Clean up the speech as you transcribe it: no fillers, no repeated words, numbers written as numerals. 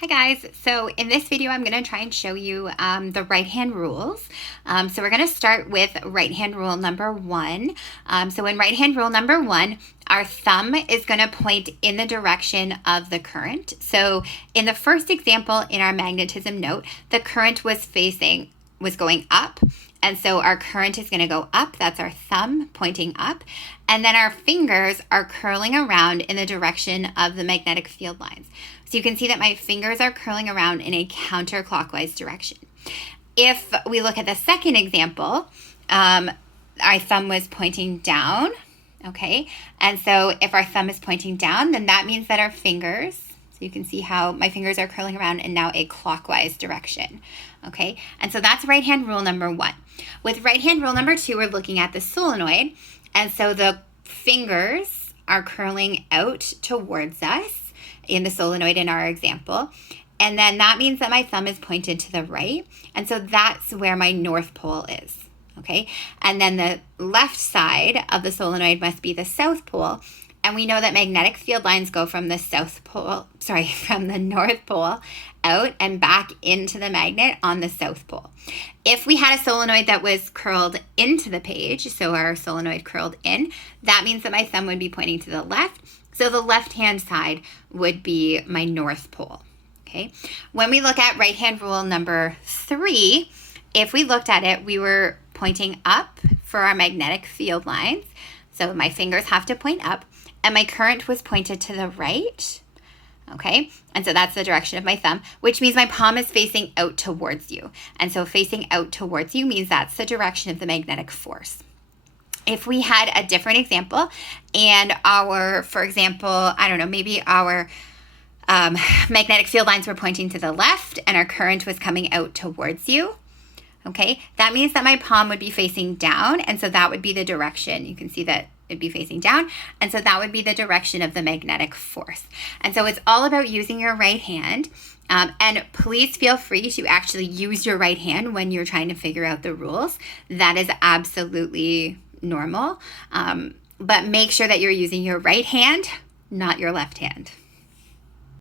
Hi guys, so in this video I'm going to try and show you the right hand rules. So we're going to start with right hand rule number one. So in right hand rule number one, our thumb is going to point in the direction of the current. So in the first example in our magnetism note, the current was going up. And so our current is going to go up. That's our thumb pointing up. And then our fingers are curling around in the direction of the magnetic field lines. So you can see that my fingers are curling around in a counterclockwise direction. If we look at the second example, our thumb was pointing down, okay? And so if our thumb is pointing down, then that means that our fingers, so you can see how my fingers are curling around in now a clockwise direction, okay? And so that's right hand rule number one. With right hand rule number two, we're looking at the solenoid. And so the fingers are curling out towards us in the solenoid in our example. And then that means that my thumb is pointed to the right. And so that's where my north pole is, okay? And then the left side of the solenoid must be the south pole. And we know that magnetic field lines go from the from the north pole out and back into the magnet on the south pole. If we had a solenoid that was curled into the page, so our solenoid curled in, that means that my thumb would be pointing to the left. So the left-hand side would be my north pole, okay? When we look at right-hand rule number three, if we looked at it, we were pointing up for our magnetic field lines. So my fingers have to point up, and my current was pointed to the right, okay? And so that's the direction of my thumb, which means my palm is facing out towards you. And so facing out towards you means that's the direction of the magnetic force. If we had a different example and for example, I don't know, maybe our magnetic field lines were pointing to the left and our current was coming out towards you, okay, that means that my palm would be facing down, and so that would be the direction. You can see that it'd be facing down, and so that would be the direction of the magnetic force. And so it's all about using your right hand. And please feel free to actually use your right hand when you're trying to figure out the rules. That is absolutely normal, but make sure that you're using your right hand, not your left hand.